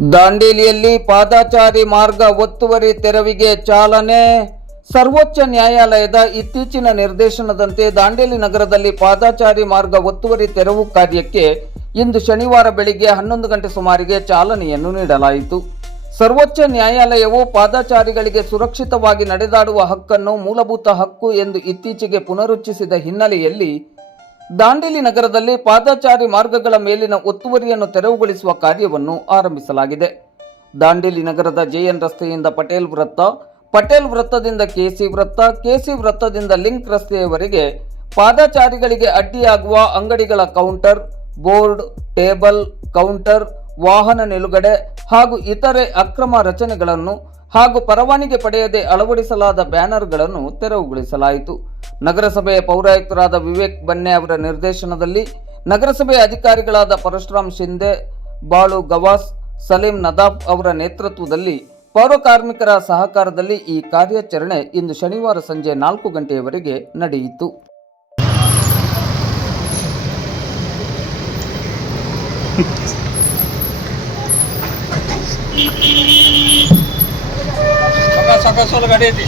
ದಾಂಡೇಲಿಯಲ್ಲಿ ಪಾದಚಾರಿ ಮಾರ್ಗ ಒತ್ತುವರಿ ತೆರವಿಗೆ ಚಾಲನೆ. ಸರ್ವೋಚ್ಚ ನ್ಯಾಯಾಲಯದ ಇತ್ತೀಚಿನ ನಿರ್ದೇಶನದಂತೆ ದಾಂಡೇಲಿ ನಗರದಲ್ಲಿ ಪಾದಚಾರಿ ಮಾರ್ಗ ಒತ್ತುವರಿ ತೆರವು ಕಾರ್ಯಕ್ಕೆ ಇಂದು ಶನಿವಾರ ಬೆಳಿಗ್ಗೆ 11 ಗಂಟೆ ಸುಮಾರಿಗೆ ಚಾಲನೆಯನ್ನು ನೀಡಲಾಯಿತು. ಸರ್ವೋಚ್ಚ ನ್ಯಾಯಾಲಯವು ಪಾದಚಾರಿಗಳಿಗೆ ಸುರಕ್ಷಿತವಾಗಿ ನಡೆದಾಡುವ ಹಕ್ಕನ್ನು ಮೂಲಭೂತ ಹಕ್ಕು ಎಂದು ಇತ್ತೀಚೆಗೆ ಪುನರುಚ್ಚರಿಸಿದ ಹಿನ್ನೆಲೆಯಲ್ಲಿ ದಾಂಡೇಲಿ ನಗರದಲ್ಲಿ ಪಾದಚಾರಿ ಮಾರ್ಗಗಳ ಮೇಲಿನ ಒತ್ತುವರಿಯನ್ನು ತೆರವುಗೊಳಿಸುವ ಕಾರ್ಯವನ್ನು ಆರಂಭಿಸಲಾಗಿದೆ. ದಾಂಡೇಲಿ ನಗರದ ಜೆಎನ್ ರಸ್ತೆಯಿಂದ ಪಟೇಲ್ ವೃತ್ತ, ಪಟೇಲ್ ವೃತ್ತದಿಂದ ಕೆಸಿ ವೃತ್ತ, ಕೆಸಿ ವೃತ್ತದಿಂದ ಲಿಂಕ್ ರಸ್ತೆಯವರೆಗೆ ಪಾದಚಾರಿಗಳಿಗೆ ಅಡ್ಡಿಯಾಗುವ ಅಂಗಡಿಗಳ ಕೌಂಟರ್, ಬೋರ್ಡ್, ಟೇಬಲ್, ಕೌಂಟರ್, ವಾಹನ ನಿಲುಗಡೆ ಹಾಗೂ ಇತರೆ ಅಕ್ರಮ ರಚನೆಗಳನ್ನು ಹಾಗೂ ಪರವಾನಗಿ ಪಡೆಯದೆ ಅಳವಡಿಸಲಾದ ಬ್ಯಾನರ್ಗಳನ್ನು ತೆರವುಗೊಳಿಸಲಾಯಿತು. ನಗರಸಭೆಯ ಪೌರಾಯುಕ್ತರಾದ ವಿವೇಕ್ ಬನ್ನೆ ಅವರ ನಿರ್ದೇಶನದಲ್ಲಿ ನಗರಸಭೆಯ ಅಧಿಕಾರಿಗಳಾದ ಪರಶುರಾಮ್ ಶಿಂದೆ, ಬಾಳು ಗವಾಸ್, ಸಲೀಂ ನದಾಫ್ ಅವರ ನೇತೃತ್ವದಲ್ಲಿ ಪೌರ ಕಾರ್ಮಿಕರ ಸಹಕಾರದಲ್ಲಿ ಈ ಕಾರ್ಯಾಚರಣೆ ಇಂದು ಶನಿವಾರ ಸಂಜೆ 4 ಗಂಟೆಯವರೆಗೆ ನಡೆಯಿತು. सकाळ सोल गाडी येते.